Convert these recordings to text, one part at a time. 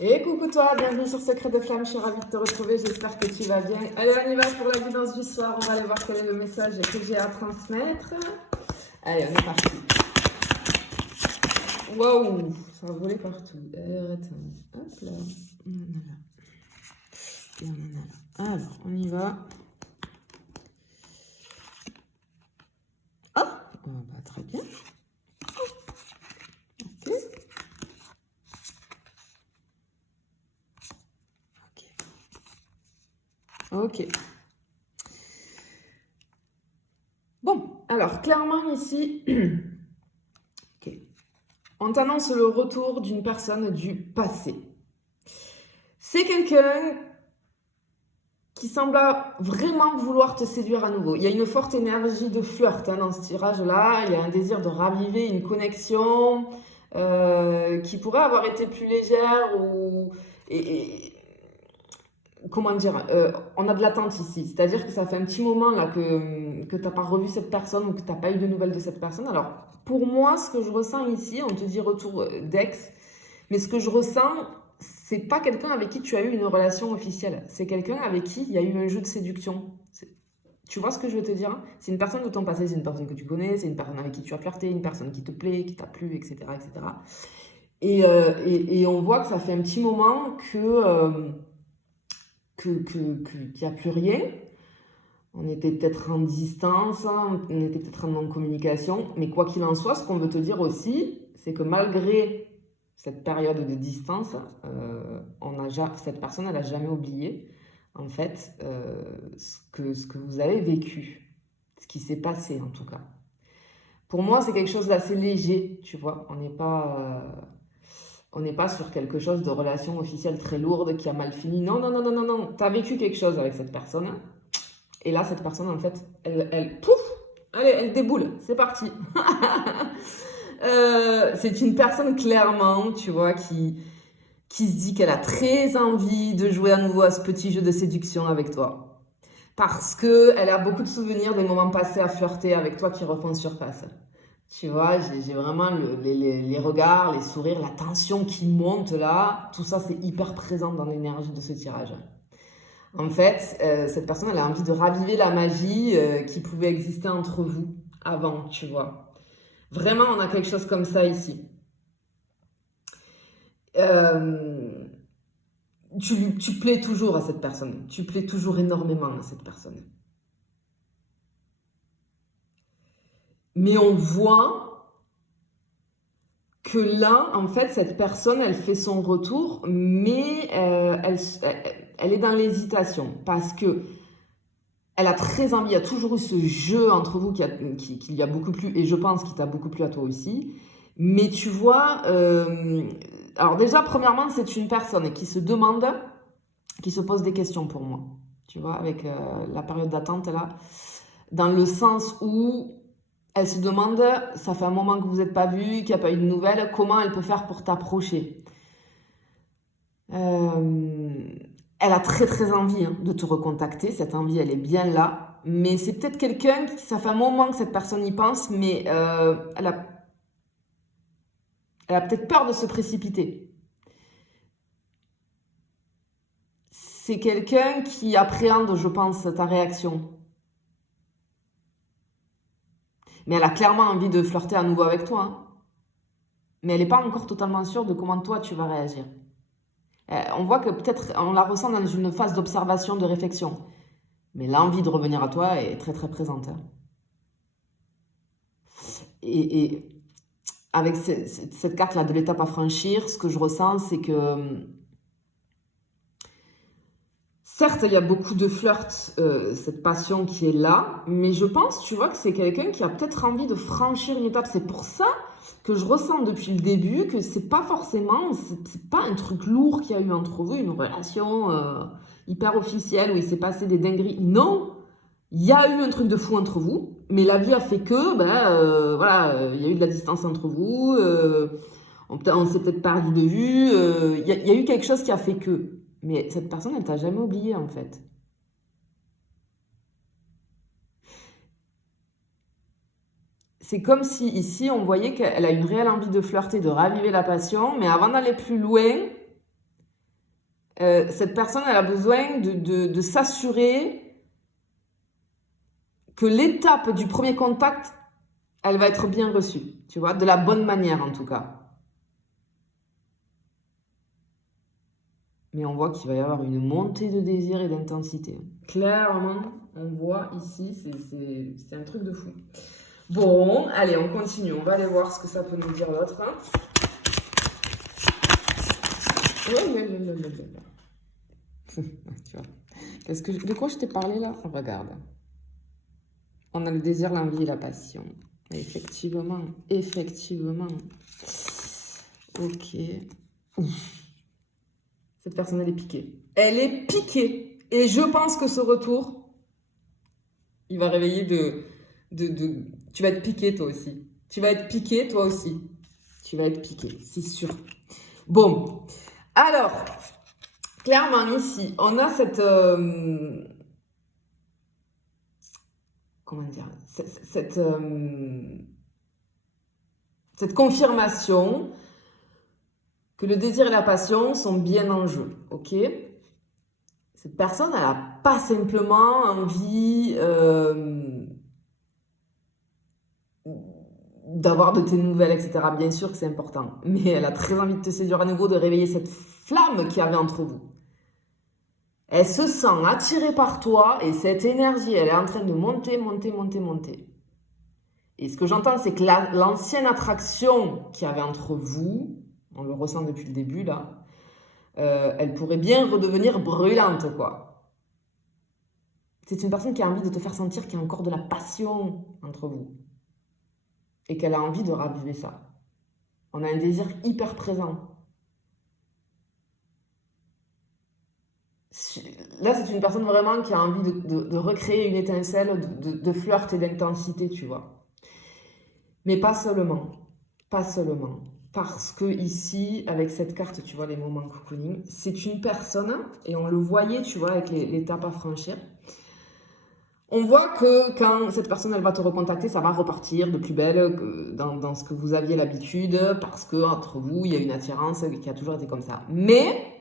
Et coucou toi, bienvenue sur Secret de Flamme, je suis ravie de te retrouver, j'espère que tu vas bien. Allez, on y va pour la guidance du soir, on va aller voir quel est le message que j'ai à transmettre. Allez, on est parti. Waouh, ça a volé partout. Attends, hop là, on en a là. Et on en a là. Alors, on y va. Ah, bah, très bien. Ok. Bon, alors clairement ici, okay. On t'annonce le retour d'une personne du passé. C'est quelqu'un qui semble vraiment vouloir te séduire à nouveau. Il y a une forte énergie de flirt dans ce tirage-là. Il y a un désir de raviver une connexion qui pourrait avoir été plus légère ou... comment dire, on a de l'attente ici. C'est-à-dire que ça fait un petit moment là que tu n'as pas revu cette personne ou que tu n'as pas eu de nouvelles de cette personne. Alors, pour moi, ce que je ressens ici, on te dit retour d'ex, mais ce que je ressens, c'est pas quelqu'un avec qui tu as eu une relation officielle. C'est quelqu'un avec qui il y a eu un jeu de séduction. Tu vois ce que je veux te dire? C'est une personne de ton passé, c'est une personne que tu connais, c'est une personne avec qui tu as flirté, une personne qui te plaît, qui t'a plu, etc. etc. Et on voit que ça fait un petit moment qu'il n'y a plus rien. On était peut-être en distance, on était peut-être en non-communication, mais quoi qu'il en soit, ce qu'on veut te dire aussi, c'est que malgré cette période de distance, cette personne, elle n'a jamais oublié, en fait, ce que vous avez vécu, ce qui s'est passé en tout cas. Pour moi, c'est quelque chose d'assez léger, tu vois, on n'est pas sur quelque chose de relation officielle très lourde qui a mal fini. Non, non, non, non, non, non. Tu as vécu quelque chose avec cette personne. Et là, cette personne, en fait, pouf, allez, elle déboule. C'est parti. C'est une personne, clairement, tu vois, qui se dit qu'elle a très envie de jouer à nouveau à ce petit jeu de séduction avec toi. Parce qu'elle a beaucoup de souvenirs des moments passés à flirter avec toi qui refont surface. Tu vois, j'ai vraiment les regards, les sourires, la tension qui monte là. Tout ça, c'est hyper présent dans l'énergie de ce tirage. En fait, cette personne, elle a envie de raviver la magie qui pouvait exister entre vous avant, tu vois. Vraiment, on a quelque chose comme ça ici. Tu plais toujours à cette personne. Tu plais toujours énormément à cette personne. Mais on voit que là, en fait, cette personne, elle fait son retour, mais elle est dans l'hésitation parce que elle a très envie, il y a toujours eu ce jeu entre vous qui y a beaucoup plu, et je pense qu'il t'a beaucoup plu à toi aussi. Mais tu vois, alors déjà, premièrement, c'est une personne qui se demande, qui se pose des questions pour moi. Tu vois, avec la période d'attente là, dans le sens où elle se demande, ça fait un moment que vous n'êtes pas vus, qu'il n'y a pas eu de nouvelles, comment elle peut faire pour t'approcher. Elle a très très envie de te recontacter, cette envie elle est bien là, mais c'est peut-être quelqu'un qui, ça fait un moment que cette personne y pense, mais elle a peut-être peur de se précipiter. C'est quelqu'un qui appréhende, je pense, ta réaction. Mais elle a clairement envie de flirter à nouveau avec toi, hein. Mais elle n'est pas encore totalement sûre de comment toi tu vas réagir. On voit que peut-être on la ressent dans une phase d'observation, de réflexion. Mais l'envie de revenir à toi est très très présente. Et avec cette carte-là de l'étape à franchir, ce que je ressens, c'est que certes, il y a beaucoup de flirt, cette passion qui est là, mais je pense, tu vois, que c'est quelqu'un qui a peut-être envie de franchir une étape. C'est pour ça que je ressens depuis le début que c'est pas un truc lourd qu'il y a eu entre vous, une relation hyper officielle où il s'est passé des dingueries. Non, il y a eu un truc de fou entre vous, mais la vie a fait que, voilà, il y a eu de la distance entre vous, on s'est peut-être pas de vue, il y a eu quelque chose qui a fait que. Mais cette personne, elle t'a jamais oublié, en fait. C'est comme si ici, on voyait qu'elle a une réelle envie de flirter, de raviver la passion, mais avant d'aller plus loin, cette personne, elle a besoin de s'assurer que l'étape du premier contact, elle va être bien reçue, tu vois, de la bonne manière en tout cas. Mais on voit qu'il va y avoir une montée de désir et d'intensité. Clairement, on voit ici, c'est un truc de fou. Bon, allez, on continue. On va aller voir ce que ça peut nous dire l'autre. Hein. Tu vois. De quoi je t'ai parlé là? Regarde. On a le désir, l'envie et la passion. Effectivement. Ok. Cette personne, elle est piquée. Elle est piquée. Et je pense que ce retour, il va réveiller Tu vas être piqué toi aussi. Tu vas être piqué toi aussi. Tu vas être piqué, c'est sûr. Bon. Alors, clairement ici, on a cette... comment dire, cette confirmation que le désir et la passion sont bien en jeu, ok? Cette personne, elle n'a pas simplement envie d'avoir de tes nouvelles, etc. Bien sûr que c'est important, mais elle a très envie de te séduire à nouveau, de réveiller cette flamme qu'il y avait entre vous. Elle se sent attirée par toi et cette énergie, elle est en train de monter. Et ce que j'entends, c'est que l'ancienne attraction qu'il y avait entre vous, on le ressent depuis le début là, elle pourrait bien redevenir brûlante, quoi. C'est une personne qui a envie de te faire sentir qu'il y a encore de la passion entre vous. Et qu'elle a envie de raviver ça. On a un désir hyper présent. Là, c'est une personne vraiment qui a envie de recréer une étincelle, de flirt et d'intensité, tu vois. Mais pas seulement. Parce que ici, avec cette carte, tu vois, les moments cocooning, c'est une personne, et on le voyait, tu vois, avec l'étape à franchir. On voit que quand cette personne, elle va te recontacter, ça va repartir de plus belle dans ce que vous aviez l'habitude, parce qu'entre vous, il y a une attirance qui a toujours été comme ça. Mais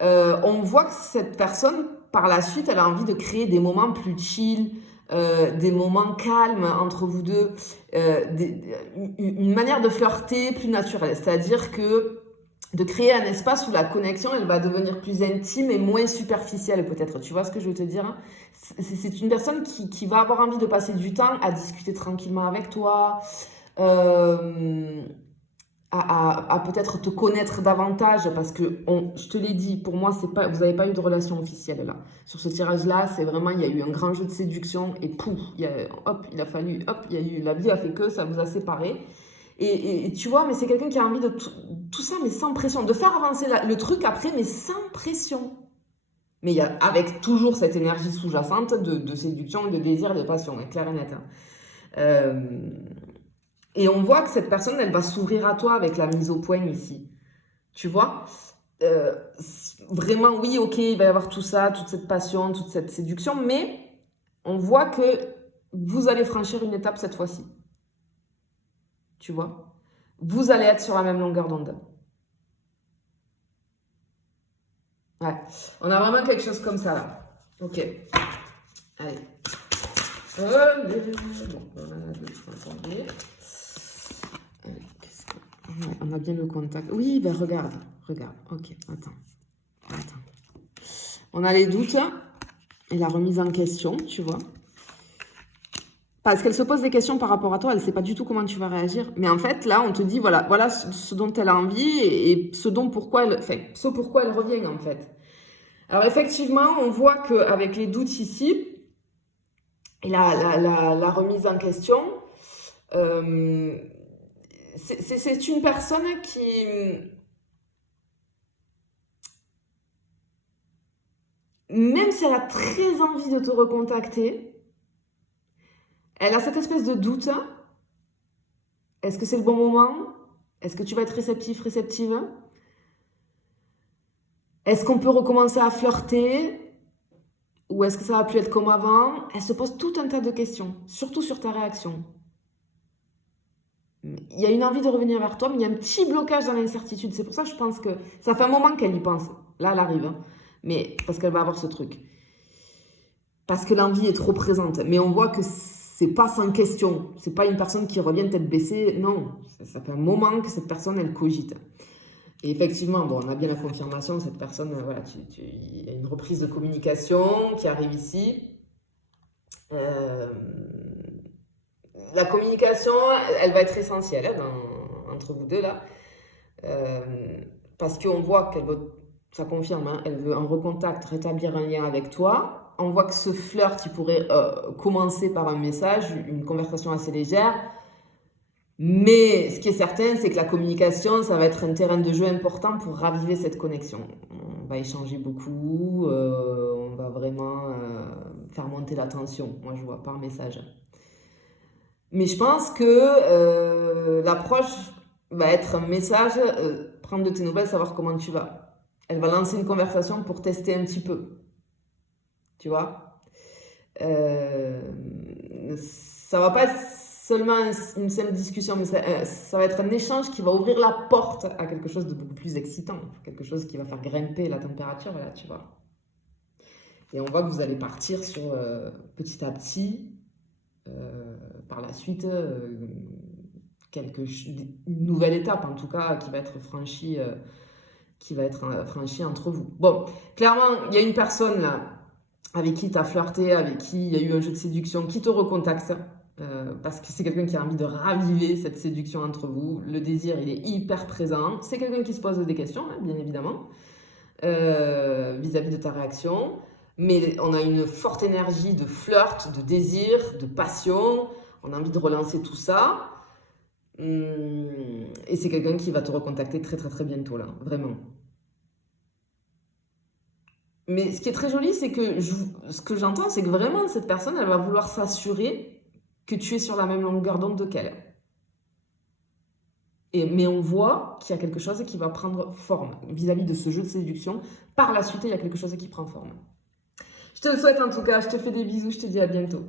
on voit que cette personne, par la suite, elle a envie de créer des moments plus chill, des moments calmes entre vous deux, une manière de flirter plus naturelle. C'est-à-dire que de créer un espace où la connexion, elle va devenir plus intime et moins superficielle peut-être. Tu vois ce que je veux te dire? C'est une personne qui va avoir envie de passer du temps à discuter tranquillement avec toi, à peut-être te connaître davantage, parce que je te l'ai dit, pour moi, vous n'avez pas eu de relation officielle là. Sur ce tirage-là, c'est vraiment, il y a eu un grand jeu de séduction et pouf, la vie a fait que ça vous a séparés. Et tu vois, mais c'est quelqu'un qui a envie de tout ça, mais sans pression, de faire avancer le truc après, mais sans pression. Mais avec toujours cette énergie sous-jacente de séduction, de désir, de passion, clair et net. Et on voit que cette personne, elle va s'ouvrir à toi avec la mise au point ici. Tu vois, vraiment, oui, ok, il va y avoir tout ça, toute cette passion, toute cette séduction, mais on voit que vous allez franchir une étape cette fois-ci. Tu vois, vous allez être sur la même longueur d'onde. Ouais, on a vraiment quelque chose comme ça là. Ok, allez. Bon, on a bien le contact. Oui, ben regarde. Ok, attends. On a les doutes et la remise en question, tu vois. Parce qu'elle se pose des questions par rapport à toi, elle ne sait pas du tout comment tu vas réagir. Mais en fait, là, on te dit, voilà ce dont elle a envie et ce pourquoi elle revient, en fait. Alors, effectivement, on voit qu'avec les doutes ici, et la remise en question, c'est une personne qui... Même si elle a très envie de te recontacter, elle a cette espèce de doute. Est-ce que c'est le bon moment? Est-ce que tu vas être réceptive? Est-ce qu'on peut recommencer à flirter? Ou est-ce que ça va plus être comme avant? Elle se pose tout un tas de questions, surtout sur ta réaction. Il y a une envie de revenir vers toi, mais il y a un petit blocage dans l'incertitude. C'est pour ça que je pense que ça fait un moment qu'elle y pense. Là, elle arrive, hein. Mais parce qu'elle va avoir ce truc. Parce que l'envie est trop présente. Mais on voit que c'est pas sans question. C'est pas une personne qui revient tête baissée. Non, ça fait un moment que cette personne, elle cogite. Et effectivement, bon, on a bien la confirmation, cette personne, voilà, il y a une reprise de communication qui arrive ici. La communication, elle va être essentielle hein, entre vous deux là. Parce qu'on voit qu'elle veut, ça confirme, hein, elle veut un recontact, rétablir un lien avec toi. On voit que ce flirt, il pourrait commencer par un message, une conversation assez légère. Mais ce qui est certain, c'est que la communication, ça va être un terrain de jeu important pour raviver cette connexion. On va échanger beaucoup, on va vraiment faire monter la tension. Moi, je vois par message. Mais je pense que l'approche va être un message, prendre de tes nouvelles, savoir comment tu vas. Elle va lancer une conversation pour tester un petit peu. Tu vois, ça va pas être seulement une simple discussion, mais ça va être un échange qui va ouvrir la porte à quelque chose de beaucoup plus excitant, quelque chose qui va faire grimper la température, voilà, tu vois. Et on voit que vous allez partir sur petit à petit, par la suite, une nouvelle étape en tout cas qui va être franchie entre vous. Bon, clairement, il y a une personne là avec qui tu as flirté, avec qui il y a eu un jeu de séduction, qui te recontacte, parce que c'est quelqu'un qui a envie de raviver cette séduction entre vous. Le désir, il est hyper présent. C'est quelqu'un qui se pose des questions, hein, bien évidemment, vis-à-vis de ta réaction. Mais on a une forte énergie de flirt, de désir, de passion. On a envie de relancer tout ça. Et c'est quelqu'un qui va te recontacter très très très bientôt, là, vraiment. Mais ce qui est très joli, c'est que ce que j'entends, c'est que vraiment, cette personne, elle va vouloir s'assurer que tu es sur la même longueur d'onde qu'elle. Mais on voit qu'il y a quelque chose qui va prendre forme vis-à-vis de ce jeu de séduction. Par la suite, il y a quelque chose qui prend forme. Je te le souhaite en tout cas, je te fais des bisous, je te dis à bientôt.